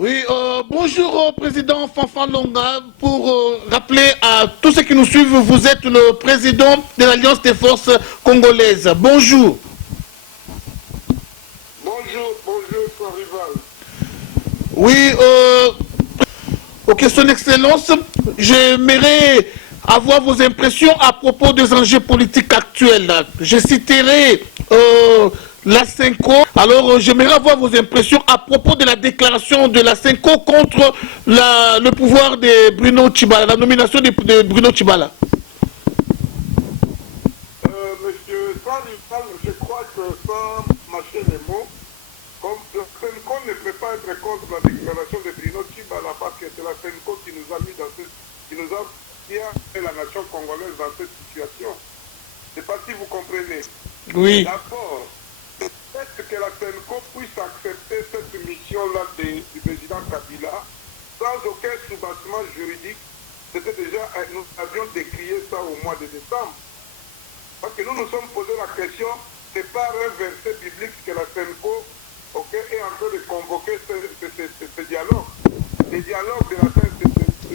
Oui, bonjour Président Fanfan Longa. Pour rappeler à tous ceux qui nous suivent, vous êtes le président de l'Alliance des forces congolaises. Bonjour. Bonjour, son rival. Oui, ok, Son Excellence, j'aimerais avoir vos impressions à propos des enjeux politiques actuels. Je citerai la CENCO. Alors, j'aimerais avoir vos impressions à propos de la déclaration de la CENCO contre le pouvoir de Bruno Tshibala, la nomination de Bruno Tshibala. Monsieur Salival, je crois que sans mâcher les mots, comme la CENCO ne peut pas être contre la déclaration de Bruno Tshibala parce que c'est la CENCO qui nous a mis dans cette, qui nous a fait la nation congolaise dans cette situation. Je ne sais pas si vous comprenez. Oui. D'abord, le fait que la CENCO puisse accepter cette mission-là du président Kabila sans aucun soubassement juridique, c'était déjà, nous avions décrié ça au mois de décembre. Parce que nous nous sommes posé la question, c'est par un verset biblique que la CENCO est en train de convoquer ce dialogue. Les dialogues de la Saint-Sylvestre,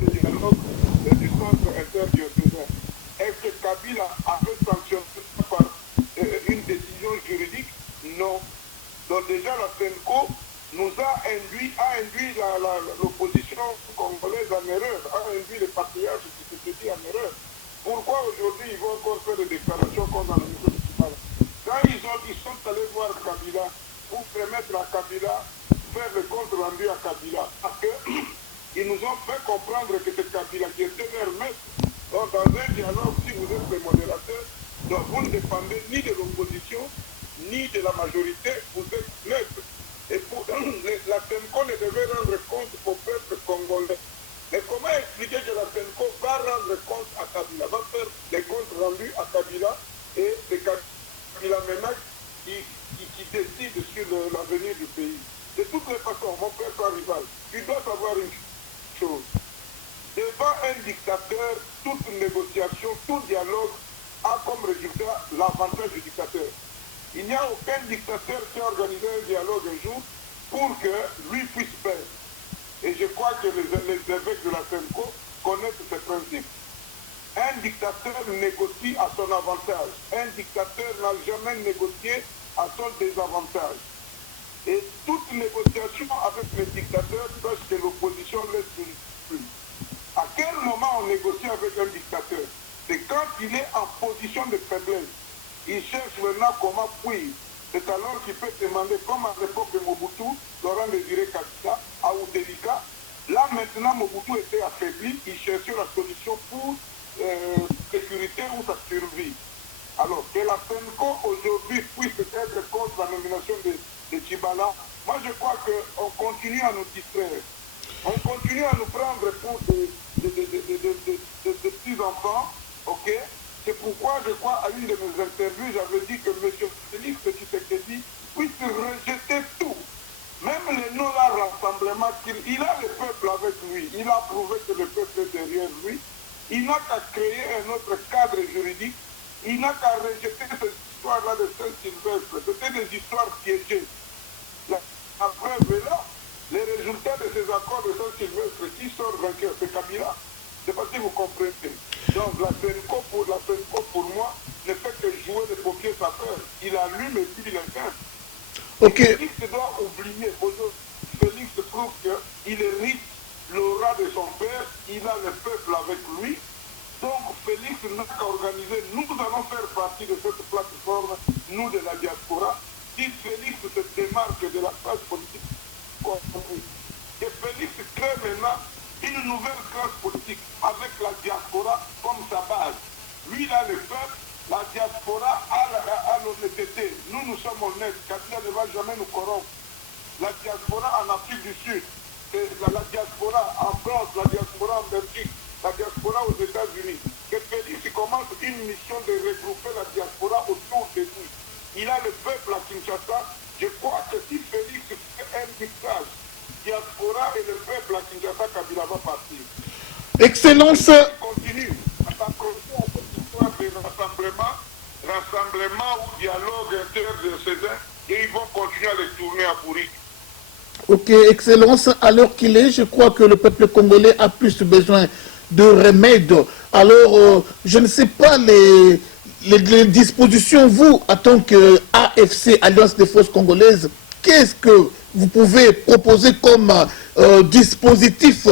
le dialogue du centre interdiocésain. Est-ce que Kabila avait sanctionné ça par une décision juridique? Non. Donc déjà la CENCO nous a induit l'opposition congolaise en erreur, a induit les patriarches qui se dit en erreur. Pourquoi aujourd'hui ils vont encore faire des déclarations contre la mission de Tshibala? Quand ils sont allés voir Kabila pour permettre à Kabila faire le compte rendu à Kabila, parce qu'ils nous ont fait comprendre que c'est Kabila qui était leur maître. Donc dans un dialogue, si vous êtes le modérateur, donc vous ne dépendez ni de l'opposition, ni de la majorité, vous êtes neutre. Et pour, la CENCO ne devait rendre compte au peuple congolais. Mais comment expliquer que la CENCO va rendre compte à Kabila, va faire les comptes rendus à Kabila, et c'est Kabila maintenant qui décide sur l'avenir du pays. De toutes les façons, mon frère rival, tu dois savoir une chose. Devant un dictateur, toute négociation, tout dialogue a comme résultat l'avantage du dictateur. Il n'y a aucun dictateur qui a organisé un dialogue un jour pour que lui puisse perdre. Et je crois que les évêques de la CENCO connaissent ce principe. Un dictateur négocie à son avantage. Un dictateur n'a jamais négocié à son désavantage. Et toute négociation avec les dictateurs, parce que l'opposition laisse plus. À quel moment on négocie avec un dictateur? C'est quand il est en position de faiblesse. Il cherche maintenant comment fuir. C'est alors qu'il peut demander, comme à l'époque de Mobutu, Laurent Désiré Kabila, à Oudelika. Là maintenant, Mobutu était affaibli, il cherchait la solution pour sécurité ou sa survie. Alors que la CENCO aujourd'hui puisse être contre la nomination de Tshibala, moi je crois qu'on continue à nous distraire. On continue à nous prendre pour des petits enfants, ok? C'est pourquoi je crois à une de mes interviews, j'avais dit que M. Félix Tshisekedi puisse rejeter tout. Même les non-là rassemblements, il a le peuple avec lui. Il a prouvé que le peuple est derrière lui. Il n'a qu'à créer un autre cadre juridique. Il n'a qu'à rejeter cette histoire-là de Saint-Sylvestre. C'était des histoires piégées. La preuve est là. Les résultats de ces accords de Saint-Sylvestre, qui sort vainqueur? C'est Kabila. Je ne sais pas si vous comprenez. Donc la CENCO pour moi ne fait que jouer de pompiers sapeurs. Il allume et puis il éteint. Ok. Félix doit oublier. Félix prouve qu'il hérite l'aura de son père. Il a le peuple avec lui. Donc Félix n'a qu'à organiser. Nous allons faire partie de cette plateforme, nous de la diaspora. Si Félix se démarque de la classe politique, et Félix crée maintenant une nouvelle classe politique avec la diaspora comme sa base. Lui, il a le peuple, la diaspora a l'honnêteté. Nous sommes honnêtes. Kabila ne va jamais nous corrompre. La diaspora en Afrique du Sud, la diaspora en France, la diaspora en Belgique, la diaspora aux États-Unis. Que Félix commence une mission de regrouper la diaspora autour de lui. Il a le peuple à Kinshasa. Je crois que si Félix fait un mixage, diaspora et le peuple à Kinshasa, Kabila va partir. Excellence. Continue à s'accrocher à cette histoire de rassemblement ou dialogue interdiocésain et ils vont continuer à les tourner à bourrique. Ok, Excellence, à l'heure qu'il est, je crois que le peuple congolais a plus besoin de remèdes. Alors, je ne sais pas les dispositions, vous, en tant qu'AFC, Alliance des Forces Congolaises, qu'est-ce que vous pouvez proposer comme dispositif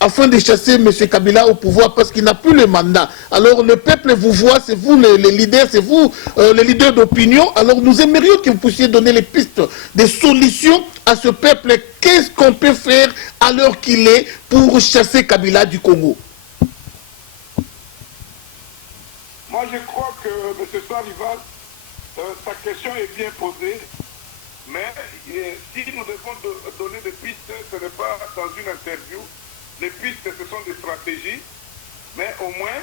afin de chasser M. Kabila au pouvoir parce qu'il n'a plus le mandat. Alors le peuple vous voit, c'est vous les leaders, c'est vous les leaders d'opinion. Alors nous aimerions que vous puissiez donner les pistes, des solutions à ce peuple. Qu'est-ce qu'on peut faire à l'heure qu'il est pour chasser Kabila du Congo? Moi, je crois que, M. Salival, sa question est bien posée, mais si nous devons donner des pistes, ce n'est pas dans une interview. Les pistes, ce sont des stratégies, mais au moins,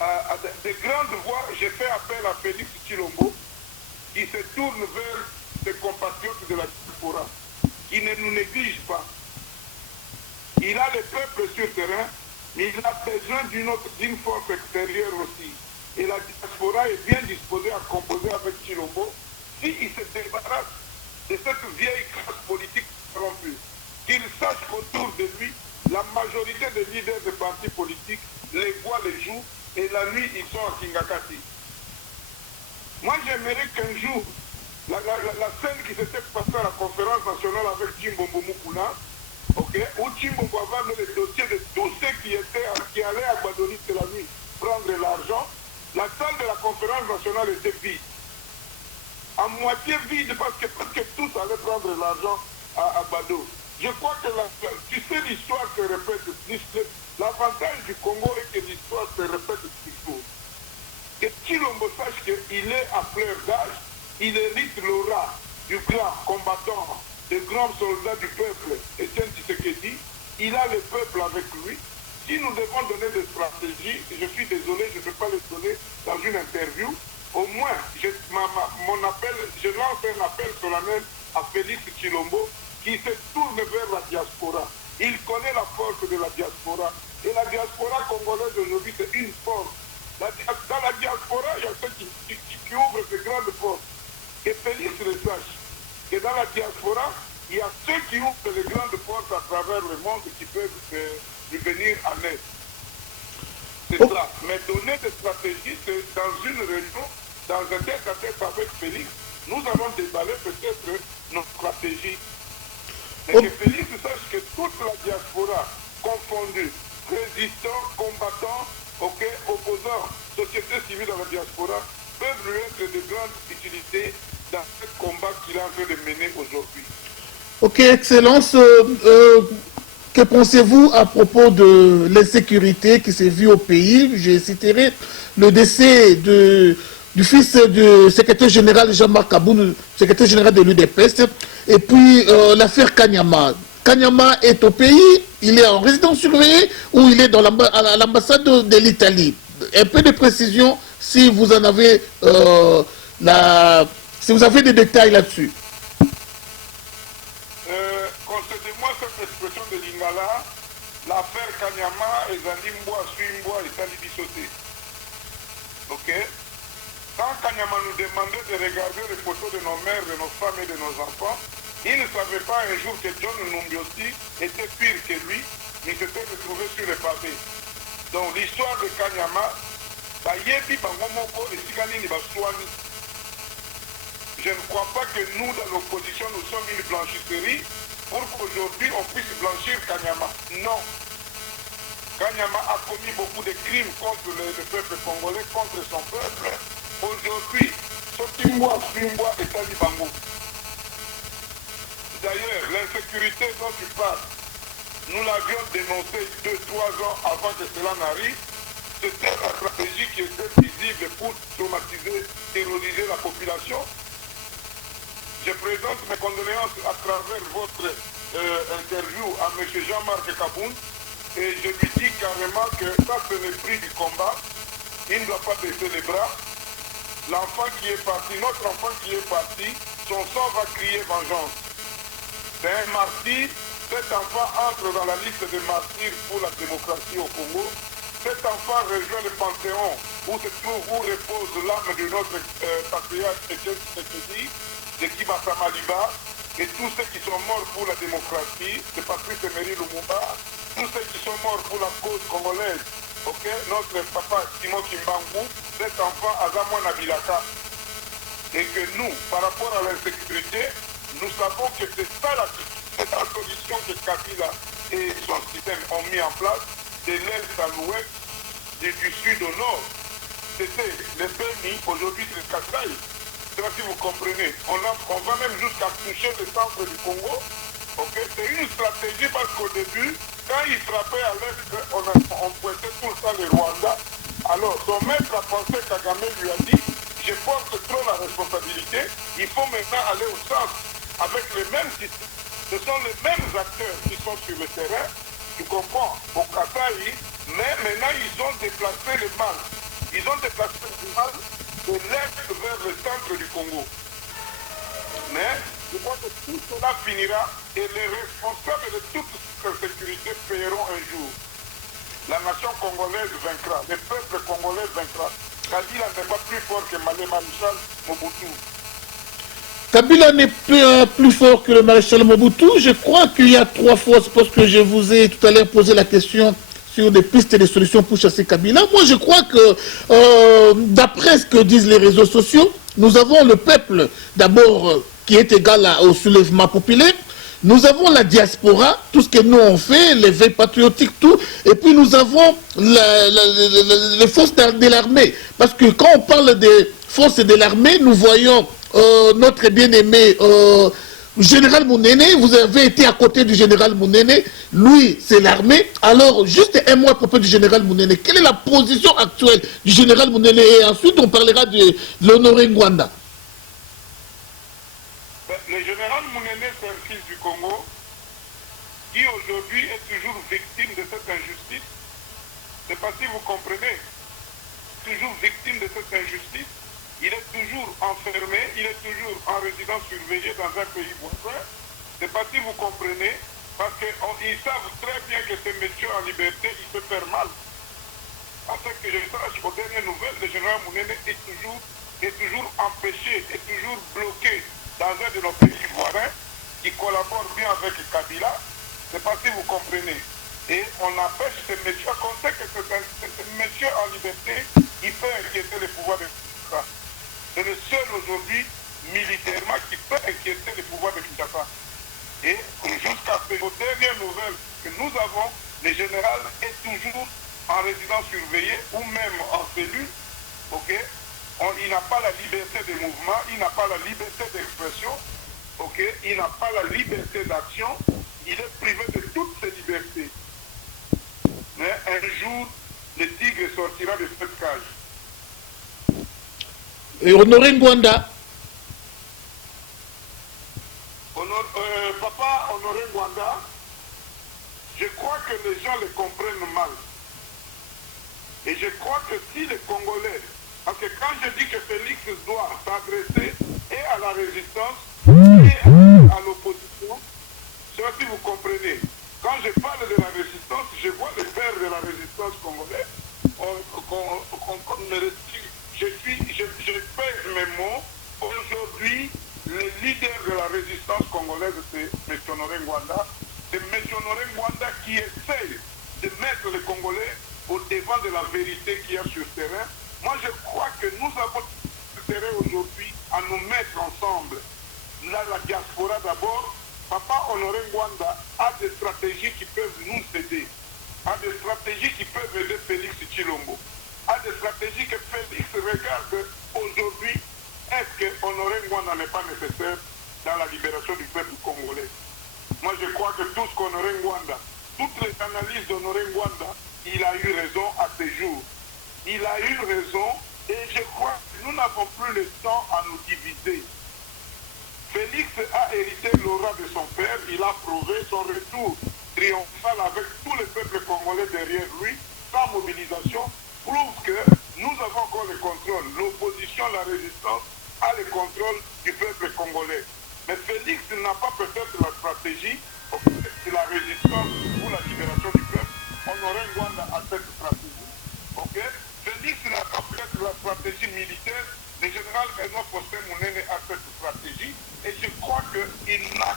à de grandes voix, j'ai fait appel à Félix Tshilombo, qui se tourne vers ses compatriotes de la diaspora, qui ne nous néglige pas. Il a le peuple sur terrain, mais il a besoin d'une force extérieure aussi. Et la diaspora est bien disposée à composer avec Tshilombo s'il se débarrasse de cette vieille classe politique corrompue. Qu'il sache qu'autour de lui, la majorité des leaders des partis politiques les voient les jours et la nuit, ils sont à Kingakati. Moi, j'aimerais qu'un jour, la scène qui s'était passée à la conférence nationale avec Chimbombo Mukuna, où Chimbombo avait les dossiers de tous ceux qui allaient à Guadeloupe de la nuit prendre l'argent, la salle de la conférence nationale était vide. À moitié vide parce que presque tous allaient prendre l'argent à Bado. Je crois que tu sais, l'histoire se répète. L'avantage du Congo est que l'histoire se répète toujours. Que Tshilombo sache qu'il est à fleur d'âge, il hérite l'aura du grand combattant, des grands soldats du peuple, Etienne Tshisekedi. Il a le peuple avec lui. Si nous devons donner des stratégies, je suis désolé, je ne peux pas les donner dans une interview. Au moins, mon appel, je lance un appel solennel à Félix Tshilombo qui se tourne vers la diaspora. Il connaît la force de la diaspora. Et la diaspora congolaise aujourd'hui, c'est une force. Dans la diaspora, il y a ceux qui ouvrent de grandes portes. Que Félix le sache. Que dans la diaspora, il y a ceux qui ouvrent de grandes portes à travers le monde qui peuvent lui venir en aide. C'est cela. Mais donner des stratégies, c'est dans une réunion, dans un tête-à-tête avec Félix, nous allons déballer peut-être nos stratégies. Mais que Félix sache que toute la diaspora confondue, résistants, combattants, opposants, société civile dans la diaspora, peuvent lui être de grandes utilités dans ce combat qu'il est en train de mener aujourd'hui. Ok, Excellence, que pensez-vous à propos de l'insécurité qui s'est vue au pays? Je citerai le décès du fils du secrétaire général Jean-Marc Aboun, secrétaire général de l'UDPS, et puis l'affaire Kanyama. Kanyama est au pays, il est en résidence surveillée ou il est à l'ambassade de l'Italie. Un peu de précision si vous en avez, si vous avez des détails là-dessus. Concédez-moi cette expression de Lingala, l'affaire Kanyama et Zalimboa, Suimboa et Salibisoté. Ok? Quand Kanyama nous demandait de regarder les photos de nos mères, de nos femmes et de nos enfants, il ne savait pas un jour que John Numbiosi était pire que lui, mais s'était retrouvé sur les pavés. Donc l'histoire de Kanyama, je ne crois pas que nous, dans l'opposition, nous sommes une blanchisserie pour qu'aujourd'hui on puisse blanchir Kanyama. Non. Kanyama a commis beaucoup de crimes contre le peuple congolais, contre son peuple. Aujourd'hui, Sotimboa, Swimboa et Talibango. D'ailleurs, l'insécurité dont tu parles, nous l'avions dénoncé 2-3 ans avant que cela n'arrive. C'était la stratégie qui était visible pour traumatiser, terroriser la population. Je présente mes condoléances à travers votre interview à M. Jean-Marc Kaboun et je lui dis carrément que ça c'est le prix du combat. Il ne doit pas baisser les bras. L'enfant qui est parti, notre enfant qui est parti, son sang va crier vengeance. C'est un martyr. Cet enfant entre dans la liste des martyrs pour la démocratie au Congo. Cet enfant rejoint le Panthéon où repose l'âme de notre patriarche Etienne Tshisekedi, de Kibasa Maliba. et tous ceux qui sont morts pour la démocratie, c'est Patrice Emery Lumumba, tous ceux qui sont morts pour la cause congolaise, ok, notre papa Simon Kimbangu, cet enfant Azamwa Nabilaka. Et que nous, par rapport à l'insécurité, nous savons que c'est ça la solution que Kabila et son système ont mis en place, de l'est à l'ouest, du sud au nord. C'était les Béni, aujourd'hui c'est le Kasaï. Je sais pas si vous comprenez. On va même jusqu'à toucher le centre du Congo. Okay? C'est une stratégie parce qu'au début, quand ils frappaient à l'est, on pointait tout le temps les Rwandais. Alors, son maître à penser, Kagame lui a dit, je porte trop la responsabilité, il faut maintenant aller au centre avec les mêmes systèmes. Ce sont les mêmes acteurs qui sont sur le terrain, tu comprends, au Kasaï, mais maintenant ils ont déplacé le mal. Ils ont déplacé le mal de l'est vers le centre du Congo. Mais je crois que tout cela finira et les responsables de toute cette sécurité paieront un jour. La nation congolaise vaincra, le peuple congolais vaincra. Kabila n'est pas plus fort que Malé Maréchal Mobutu. Kabila n'est plus fort que le maréchal Mobutu. Je crois qu'il y a trois forces, parce que je vous ai tout à l'heure posé la question sur des pistes et des solutions pour chasser Kabila. Moi, je crois que, d'après ce que disent les réseaux sociaux, nous avons le peuple, d'abord, qui est égal au soulèvement populaire. Nous avons la diaspora, tout ce que nous on fait, les veilles patriotiques, tout. Et puis nous avons les forces de l'armée. Parce que quand on parle des forces de l'armée, nous voyons notre bien-aimé général Mounene. Vous avez été à côté du général Mounene. Lui, c'est l'armée. Alors, juste un mot à propos du général Mounene. Quelle est la position actuelle du général Mounene? Et ensuite, on parlera de l'honoré Ngwanda. Le général Mounene, c'est un fils du Congo qui aujourd'hui est toujours victime de cette injustice. Je ne sais pas si vous comprenez. Toujours victime de cette injustice. Il est toujours enfermé, il est toujours en résidence surveillée dans un pays voisin. Je ne sais pas si vous comprenez, parce qu'ils savent très bien que ce monsieur en liberté, il peut faire mal. À ce que je sache, aux dernières nouvelles, le général Mounene est toujours empêché, est toujours bloqué dans un de nos pays voisins qui collabore bien avec Kabila. Je ne sais pas si vous comprenez. Et on empêche ce monsieur, on sait que ce monsieur en liberté, il peut inquiéter les pouvoirs de Kinshasa. C'est le seul aujourd'hui, militairement, qui peut inquiéter les pouvoirs de Kinshasa. Et jusqu'à aux dernières nouvelles que nous avons, le général est toujours en résidence surveillée ou même en cellule. Okay? Il n'a pas la liberté de mouvement, il n'a pas la liberté d'expression, okay? Il n'a pas la liberté d'action, il est privé de toutes ses libertés. Mais un jour, le tigre sortira de cette cage. Et Honoré Ngwanda. Papa Honoré Ngwanda, je crois que les gens le comprennent mal. Et je crois que si les Congolais, parce que quand je dis que Félix doit s'adresser et à la résistance et à l'opposition, je sais pas si vous comprenez. Quand je parle de la résistance, je vois le père de la résistance congolaise. Je pèse mes mots. Aujourd'hui, le leader de la résistance congolaise, c'est M. Honoré Ngwanda. C'est M. Honoré Ngwanda qui essaye de mettre les Congolais au devant de la vérité qu'il y a sur le terrain. Moi, je crois que nous avons intérêt aujourd'hui à nous mettre ensemble. Là, la diaspora d'abord. Papa Honoré Ngwanda a des stratégies qui peuvent nous aider, a des stratégies qui peuvent aider Félix Tshilombo, a des stratégies que Félix regarde aujourd'hui. Est-ce que Honoré Ngwanda n'est pas nécessaire dans la libération du peuple congolais? Moi, je crois que tout ce qu'Honoré Ngwanda, toutes les analyses d'Honoré Ngwanda, il a eu raison à ces jours. Il a eu raison et je crois que nous n'avons plus le temps à nous diviser. Félix a hérité l'aura de son père, il a prouvé son retour triomphal avec tout le peuple congolais derrière lui, sans mobilisation, prouve que nous avons encore le contrôle. L'opposition, la résistance a le contrôle du peuple congolais. Mais Félix n'a pas peut-être la stratégie de la résistance ou la libération du peuple. Honoré Ngwanda a cette stratégie. Okay? Félix n'a pas peut-être la stratégie militaire. Le général Benoît Faustin Mounene a cette stratégie. Et je crois qu'il n'a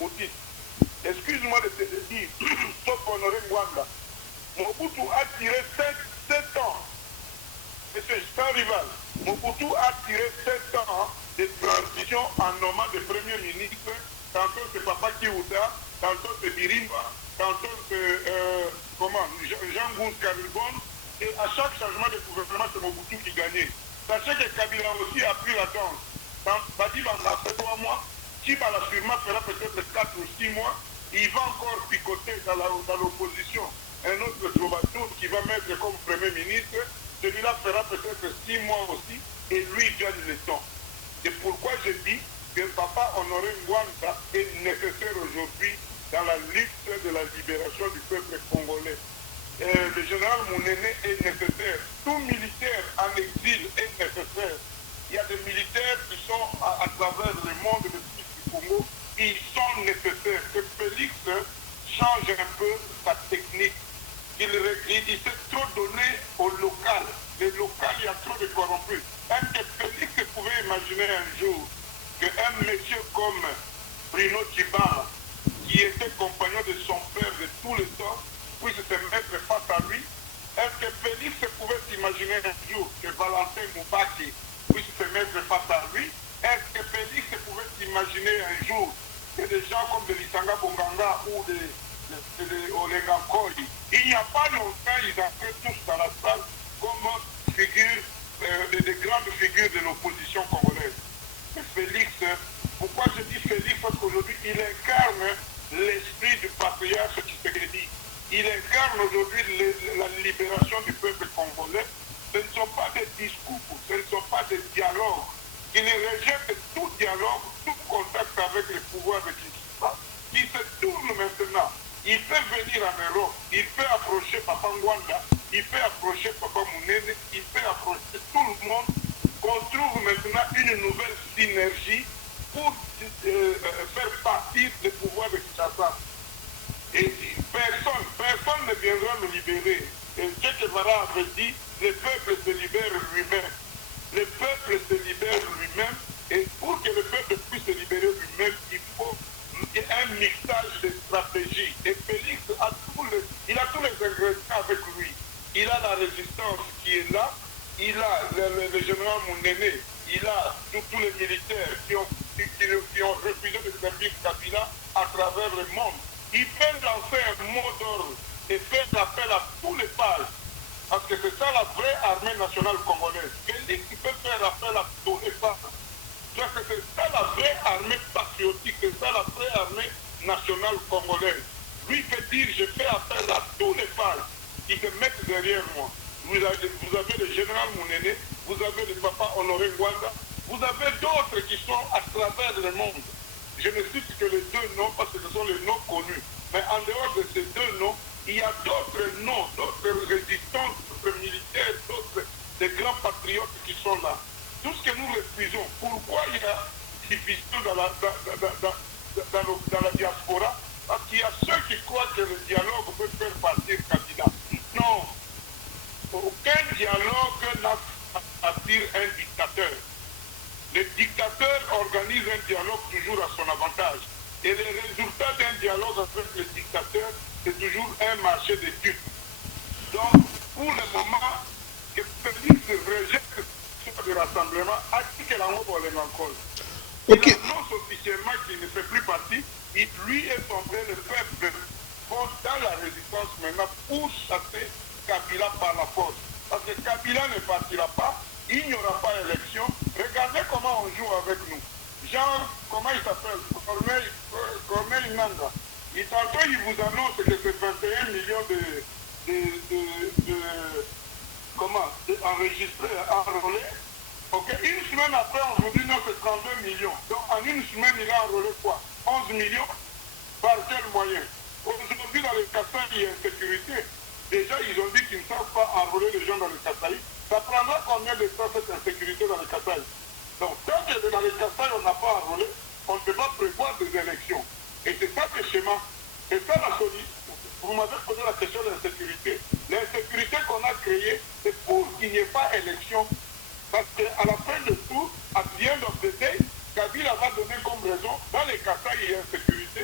routine. Excuse-moi de te le dire, sauf Honoré Mwanda, Mobutu a tiré 7 ans, et c'est un rival, Mobutu a tiré 7 ans de transition en nommant des premiers ministres, tantôt c'est Papa Kiouta, tantôt c'est Birimba, tantôt c'est Jean-Gouze Caribon, et à chaque changement de gouvernement, c'est Mobutu qui gagnait. Sachez que Kabila aussi a pris la danse. Badi Banga fait 3 mois, Chibala sûrement fera peut-être 4 ou 6 mois, il va encore picoter dans l'opposition un autre troubadour qui va mettre comme Premier ministre, celui-là fera peut-être 6 mois aussi, et lui gagne le temps. C'est pourquoi je dis que Papa Honoré Mwanda est nécessaire aujourd'hui dans la lutte de la libération du peuple congolais. Le général Mounene est nécessaire. Tout militaire en exil est nécessaire. Il y a des militaires qui sont à travers le monde du Congo, ils sont nécessaires. Que Félix change un peu sa technique. Il s'est trop donné au local. Le local, il y a trop de corrompus. Est-ce que Félix pouvait imaginer un jour qu'un monsieur comme Bruno Tchibala, qui était compagnon de son père de tous les temps, puisse se mettre face à lui? Est-ce que Félix pouvait s'imaginer un jour que Valentin Moubaki puisse se mettre face à lui? Est-ce que Félix pouvait s'imaginer un jour que des gens comme de Lisanga Bonganga ou de Olengankoi, il n'y a pas longtemps, ils entraient tous dans la salle comme figures, des grandes figures de l'opposition congolaise. Et Félix, pourquoi je dis Félix? Parce qu'aujourd'hui, il incarne l'esprit du patriarche Tshisekedi. Il incarne aujourd'hui la libération du peuple congolais. Ce ne sont pas des discours, ce ne sont pas des dialogues. Il rejette tout dialogue, tout contact avec le pouvoir de Kinshasa. Il se tourne maintenant. Il peut venir en Europe, il peut approcher Papa Ngwanda, il peut approcher Papa Mounene, il peut approcher tout le monde. Qu'on trouve maintenant une nouvelle synergie pour faire partir du pouvoir de Kinshasa. Et personne ne viendra me libérer. Et Che Guevara avait dit, le peuple se libère lui-même. Le peuple se libère lui-même. Et pour que le peuple puisse se libérer lui-même, il faut un mixage de stratégies. Et Félix a tous les ingrédients avec lui. Il a la résistance qui est là. Il a le général Mounene. Il a tous les militaires qui ont refusé de servir Kabila à travers le monde. Il peut lancer un mot d'ordre et faire appel à tous les pages. Parce que c'est ça la vraie armée nationale congolaise. Félix peut faire appel à tous les pages. Parce que c'est ça la vraie armée patriotique, c'est ça la vraie armée nationale congolaise. Lui peut dire, je fais appel à tous les pages qui se mettent derrière moi. Vous avez le général Mounene, vous avez le papa Honoré Ngwanda, vous avez d'autres qui sont à travers le monde. Je ne cite que les 2 noms parce que ce sont les noms connus. Mais en dehors de ces 2 noms, il y a d'autres noms, d'autres résistants, d'autres militaires, d'autres des grands patriotes qui sont là. Tout ce que nous refusons, pourquoi il y a division dans la diaspora? Parce qu'il y a ceux qui croient que le dialogue peut faire partir Kabila. Non. Aucun dialogue n'attire un dictateur. Le dictateur organise un dialogue toujours à son avantage. Et le résultat d'un dialogue avec le dictateur, c'est toujours un marché de dupes. Donc, pour le moment, que Félix rejette ce rassemblement, a dit que la mort pour les Mancol. Il annonce officiellement qu'il ne fait plus partie. Lui et son frère, le peuple, vont dans la résistance maintenant pour chasser Kabila par la force. Parce que Kabila ne partira pas, il n'y aura pas d'élection. Regardez comment on joue avec nous. Jean, comment il s'appelle? Corneille Nanga. Tantôt, il vous annonce que c'est 21 millions enregistrés, enrôlés. Okay. Une semaine après, on vous dit non, c'est 32 millions. Donc, en une semaine, il a enrôlé quoi? 11 millions? Par quel moyen? Aujourd'hui, dans le Kassai, il y a insécurité. Déjà, ils ont dit qu'ils ne savent pas enrôler les gens dans le Kassai. Ça prendra combien de temps cette insécurité dans le Kassai? Donc, tant que dans le Kassai, on n'a pas enrôlé, on ne peut pas prévoir des élections. Et c'est ça le schéma. C'est ça la solution. Vous m'avez posé la question de l'insécurité. L'insécurité qu'on a créée, c'est pour qu'il n'y ait pas élection. Parce qu'à la fin de tout, à the end of the day, Kabila va donner comme raison, dans les Kassai, il y a insécurité,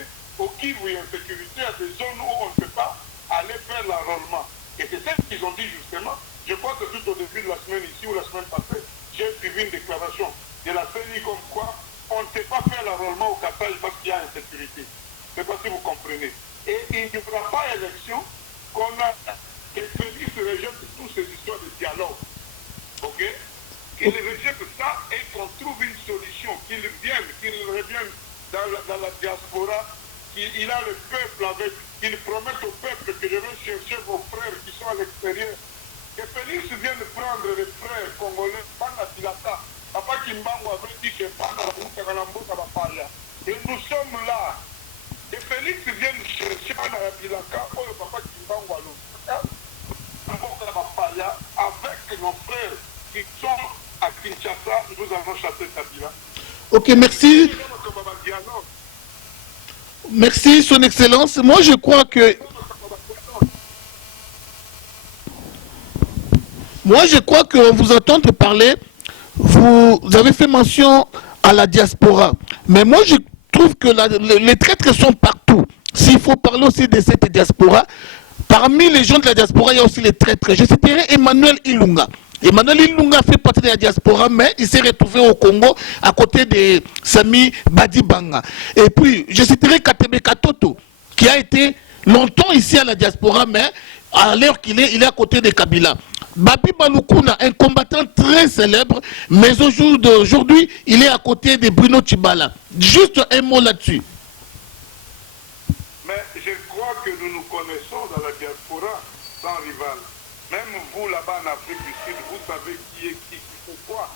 qu'ils ont dit justement, je crois que tout au début de la semaine ici ou la semaine passée, j'ai suivi une déclaration de la CENI comme quoi on ne sait pas faire l'enrôlement au Qatar parce qu'il y a insécurité. Je ne sais pas si vous comprenez. Et il n'y aura pas élection qu'on a que Félix rejette toutes ces histoires de dialogue. Ok? Qu'il rejette ça et qu'on trouve une solution, qu'il revienne dans la diaspora, qu'il a le peuple avec, qu'il promette au peuple que je vais chercher vos frères qui sont à l'extérieur. Que Félix vienne prendre les frères congolais, Banga Tilata, Papa Kimbango avait dit que et nous sommes là. Que Félix vienne chercher Banga Tilaka, ou le Papa Kimbango avec nos frères qui sont à Kinshasa, nous avons chassé Kabila. Ok, merci. Merci, Son Excellence. Moi, je crois que... Moi, je crois qu'on vous entend parler, vous avez fait mention à la diaspora. Mais moi, je trouve que les traîtres sont partout. S'il faut parler aussi de cette diaspora, parmi les gens de la diaspora, il y a aussi les traîtres. Je citerai Emmanuel Ilunga. Emmanuel Ilunga fait partie de la diaspora, mais il s'est retrouvé au Congo à côté de Sami Badibanga. Et puis, je citerai Katebe Katoto, qui a été longtemps ici à la diaspora, mais à l'heure qu'il est, il est à côté de Kabila. Babi Balukuna, un combattant très célèbre, mais au jour d'aujourd'hui, il est à côté de Bruno Tshibala. Juste un mot là-dessus. Mais je crois que nous nous connaissons dans la diaspora sans rival. Même vous là-bas en Afrique du Sud, vous savez qui est qui, pourquoi.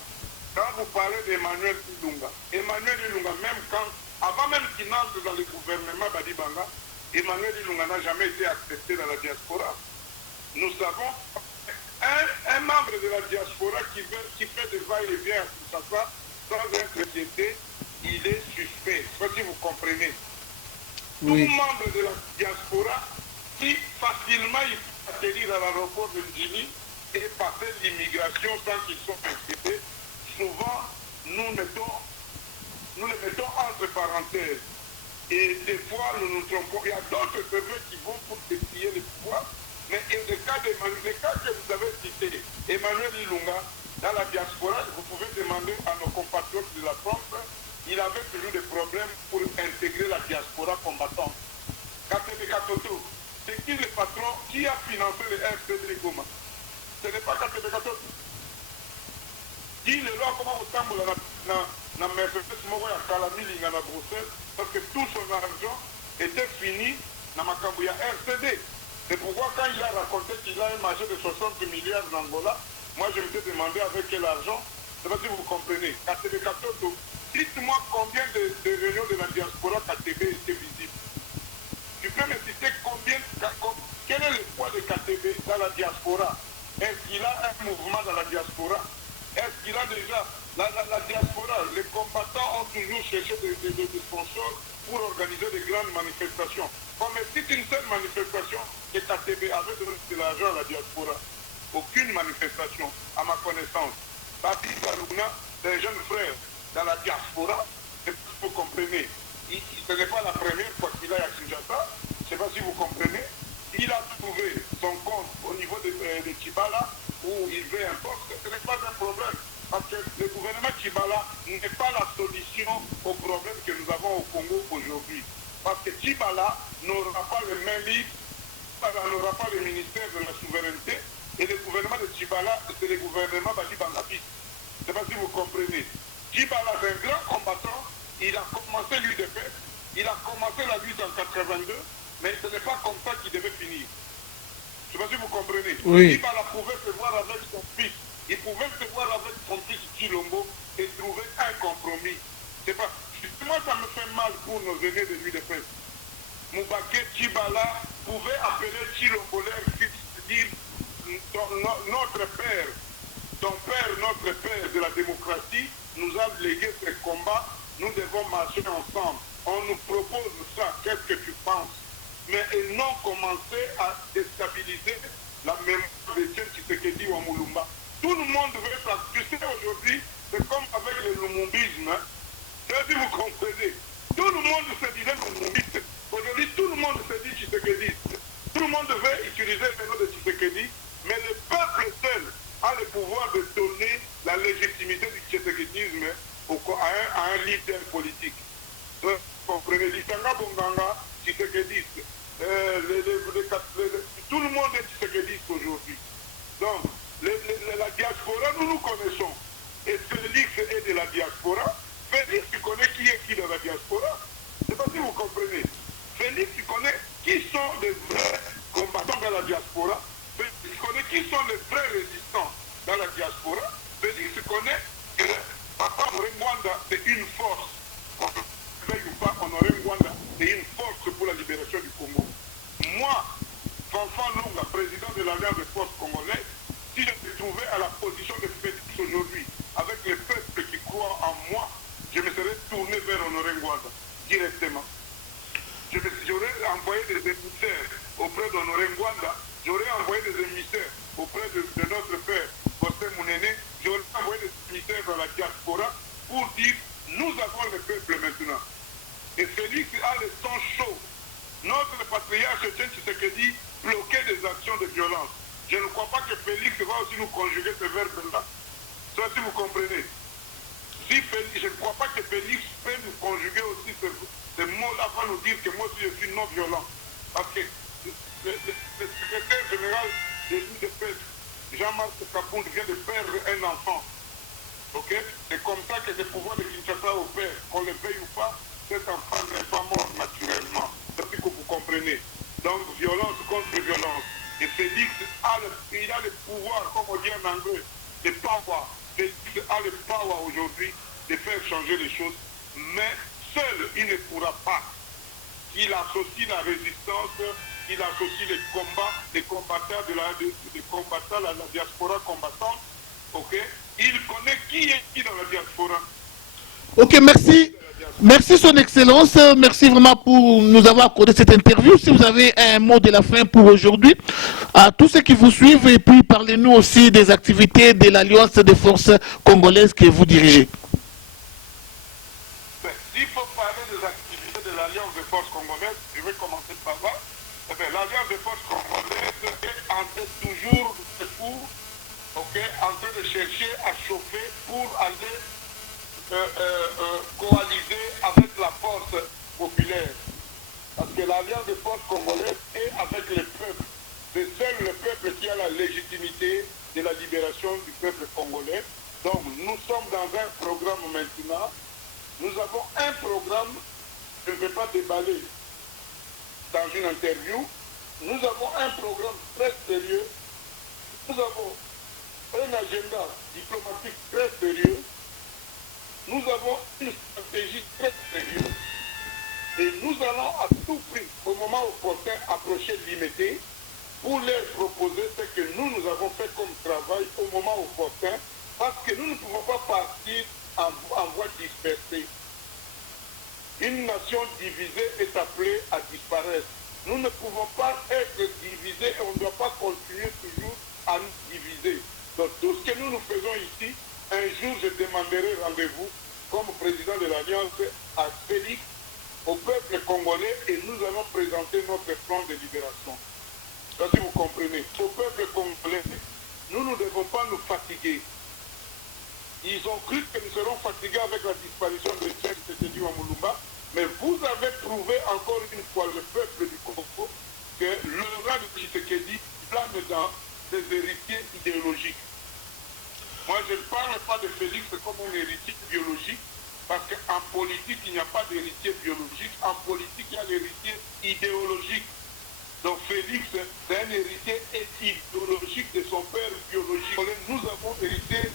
Quand vous parlez d'Emmanuel Ilunga, même avant même qu'il entre dans le gouvernement Badibanga, Emmanuel Ilunga n'a jamais été accepté dans la diaspora. Nous savons, un membre de la diaspora qui fait des va-et-vient à Kinshasa sans être traité, il est suspect. Je ne sais pas si vous comprenez. Oui. Tout membre de la diaspora qui facilement il peut atterrir à l'aéroport de Ndjini et passer l'immigration sans qu'ils soient inquiétés, souvent nous les mettons entre parenthèses. Et des fois nous nous trompons. Il y a d'autres services qui vont pour déplier les pouvoirs. Mais le cas que vous avez cité, Emmanuel Ilunga, dans la diaspora, vous pouvez demander à nos compatriotes de la France, il avait toujours des problèmes pour intégrer la diaspora combattante. Katebe Katoto, c'est qui le patron qui a financé le RCD Goma? Ce n'est pas Katebe Katoto. Qui le loi comment vous semble dans Mercedes Moko à Kalamilinga à Bruxelles, parce que tout son argent était fini dans Makambouya RCD. C'est pourquoi quand il a raconté qu'il a un marché de 60 milliards d'Angola, moi je me suis demandé avec quel argent, je ne sais pas si vous comprenez. Katebe Katoto, dites-moi combien de réunions de la diaspora KTB étaient visibles. Tu peux me citer quel est le poids de KTB dans la diaspora? Est-ce qu'il a un mouvement dans la diaspora? Est-ce qu'il a déjà... La diaspora, les combattants ont toujours cherché des sponsors pour organiser des grandes manifestations. Comme c'est une seule manifestation que KTB avait donné de l'argent à la diaspora. Aucune manifestation, à ma connaissance. Babi Baluna, des jeunes frères dans la diaspora, vous comprenez. Ce n'est pas la première fois qu'il est à Kinshasa, je ne sais pas si vous comprenez. Il a trouvé son compte au niveau de Tshibala, où il veut un poste, ce n'est pas un problème. Parce que le gouvernement Tshibala n'est pas la solution au problème que nous avons au Congo aujourd'hui. Parce que Tshibala n'aura pas le main libre, n'aura pas le ministère de la souveraineté, et le gouvernement de Tshibala, c'est le gouvernement Badibanga. Je ne sais pas si vous comprenez. Tshibala est un grand combattant, il a commencé l'UDP, il a commencé la lutte en 82, mais ce n'est pas comme ça qu'il devait finir. Je ne sais pas si vous comprenez. Oui. Tshibala pouvait se voir avec son fils. Il pouvait se voir avec son fils Tshilombo et trouver un compromis. C'est pas... Moi, ça me fait mal pour nos aînés de l'UDP. Moubaké Tshibala pouvait appeler Tshilombo leur fils, dire notre père, ton père, notre père de la démocratie, nous a légué ce combat, nous devons marcher ensemble. On nous propose ça, qu'est-ce que tu penses? Mais et non commencer à déstabiliser la mémoire de Tshisekedi ou Moulumba. Tout le monde veut ça. Tu sais, aujourd'hui, c'est comme avec le lumumbisme. Hein? Si vous comprenez, tout le monde se disait lumumbiste. Aujourd'hui, tout le monde se dit Tshisekedi. Tout le monde veut utiliser le nom de Tshisekedi, tshisekidistes, tout le monde est tshisekidiste aujourd'hui. Donc, la diaspora, nous nous connaissons. Et Félix est de la diaspora. Félix, tu connais qui est qui dans la diaspora? Je ne sais pas si vous comprenez. Félix, tu connais qui sont les vrais combattants dans la diaspora. Félix, tu connais qui sont les vrais résistants dans la diaspora. Félix, tu connais que Papa Rwanda, c'est une force. Veuille ou pas, Honoré Rwanda, c'est une force pour la libération du Congo. Moi, Fanfan Longa, président de l'Alliance des forces congolaises, si je me trouvais à la position de Félix aujourd'hui, avec les peuples qui croient en moi, je me serais tourné vers Honoré Rwanda directement. J'aurais envoyé des émissaires auprès d'Honoré Rwanda, j'aurais envoyé des émissaires auprès de notre père, José Mounene, j'aurais envoyé des émissaires dans la diaspora pour dire nous avons le peuple maintenant. Et Félix a le sang chaud. Notre patriarche Etienne Tshisekedi bloquait des actions de violence. Je ne crois pas que Félix va aussi nous conjuguer ce verbe-là. Ça, si vous comprenez. Je ne crois pas que Félix peut nous conjuguer aussi ce mot-là pour nous dire que moi aussi je suis non violent. Parce que le secrétaire général de l'UDPS, Jean-Marc Kabound, vient de perdre un enfant. Ok? C'est comme ça que le pouvoir de Kinshasa opère. Qu'on le paye ou pas, cet enfant n'est pas mort naturellement. C'est ce que vous comprenez. Donc, violence contre violence. Et Félix il a le pouvoir, comme on dit en anglais, le power. Félix a le power aujourd'hui de faire changer les choses. Mais seul, il ne pourra pas. Il associe la résistance, il associe les combats, les combattants la diaspora combattante. Ok? Il connaît qui est qui dans la diaspora. Ok, merci. Merci Son Excellence. Merci vraiment pour nous avoir accordé cette interview. Si vous avez un mot de la fin pour aujourd'hui, à tous ceux qui vous suivent, et puis parlez-nous aussi des activités de l'Alliance des forces congolaises que vous dirigez. S'il faut parler des activités de l'Alliance des forces congolaises, je vais commencer par là. L'Alliance des forces congolaises est en train toujours de cours, en train de chercher à chauffer pour aller coaliser avec la force populaire. Parce que l'Alliance des forces congolaises est avec le peuple. C'est seul le peuple qui a la légitimité de la libération du peuple congolais. Donc nous sommes dans un programme maintenant. Nous avons un programme, je ne vais pas déballer dans une interview. Nous avons un programme très sérieux. Nous avons un agenda diplomatique très sérieux. Nous avons une stratégie très sérieuse. Et nous allons à tout prix, au moment opportun, approcher l'IMT pour leur proposer ce que nous avons fait comme travail au moment opportun, parce que nous ne pouvons pas partir en voie dispersée. Une nation divisée est appelée à disparaître. Nous ne pouvons pas être divisés et on ne doit pas continuer toujours à nous diviser. Donc tout ce que nous faisons ici, un jour je demanderai rendez-vous comme président de l'Alliance à Félix, au peuple congolais, et nous allons présenter notre plan de libération. Ça, si vous comprenez, au peuple congolais, nous ne devons pas nous fatiguer. Ils ont cru que nous serons fatigués avec la disparition de Tshisekedi à Moulumba, mais vous avez prouvé encore une fois, le peuple du Congo, que l'aura de Tshisekedi plane dans des héritiers idéologiques. Moi, je ne parle pas de Félix comme un héritier biologique, parce qu'en politique, il n'y a pas d'héritier biologique. En politique, il y a l'héritier idéologique. Donc Félix, c'est un héritier idéologique de son père biologique. Nous avons hérité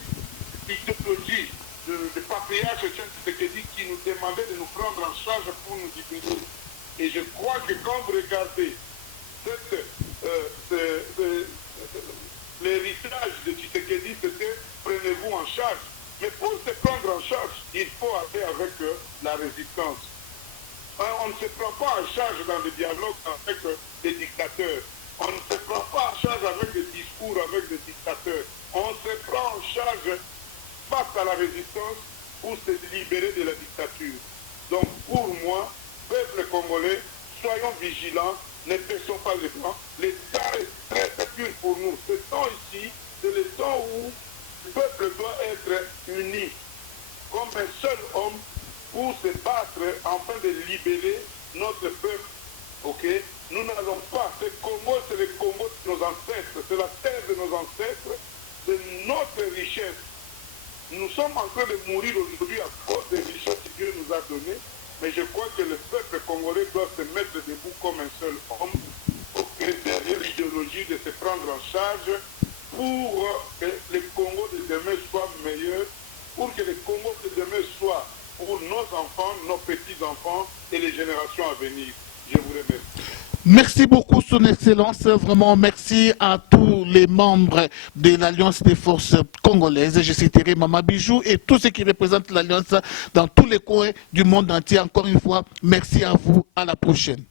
l'idéologie de patriarche Tshisekedi qui nous demandait de nous prendre en charge pour nous libérer. Et je crois que quand vous regardez l'héritage de Tshisekedi, c'était prenez-vous en charge. Mais pour se prendre en charge, il faut aller avec la résistance. On ne se prend pas en charge dans le dialogue avec des dictateurs. On ne se prend pas en charge avec des discours avec des dictateurs. On se prend en charge face à la résistance pour se libérer de la dictature. Donc pour moi, peuple congolais, soyons vigilants, ne baissons pas les bras. Le temps est très dur pour nous. Ce temps ici, c'est le temps où le peuple doit être uni comme un seul homme pour se battre afin de libérer notre peuple que nous n'allons pas. Ce Congo, c'est le Congo de nos ancêtres, c'est la terre de nos ancêtres, de notre richesse. Nous sommes en train de mourir aujourd'hui à cause des richesses que Dieu nous a données, mais je crois que le peuple congolais doit se mettre debout comme un seul homme, pour que derrière l'idéologie de se prendre en charge, pour que le Congo de demain soit meilleur, pour que le Congo de demain soit pour nos enfants, nos petits-enfants et les générations à venir. Je vous remercie. Merci beaucoup, Son Excellence. Vraiment, merci à tous les membres de l'Alliance des forces congolaises. Je citerai Mama Bijou et tous ceux qui représentent l'Alliance dans tous les coins du monde entier. Encore une fois, merci à vous. À la prochaine.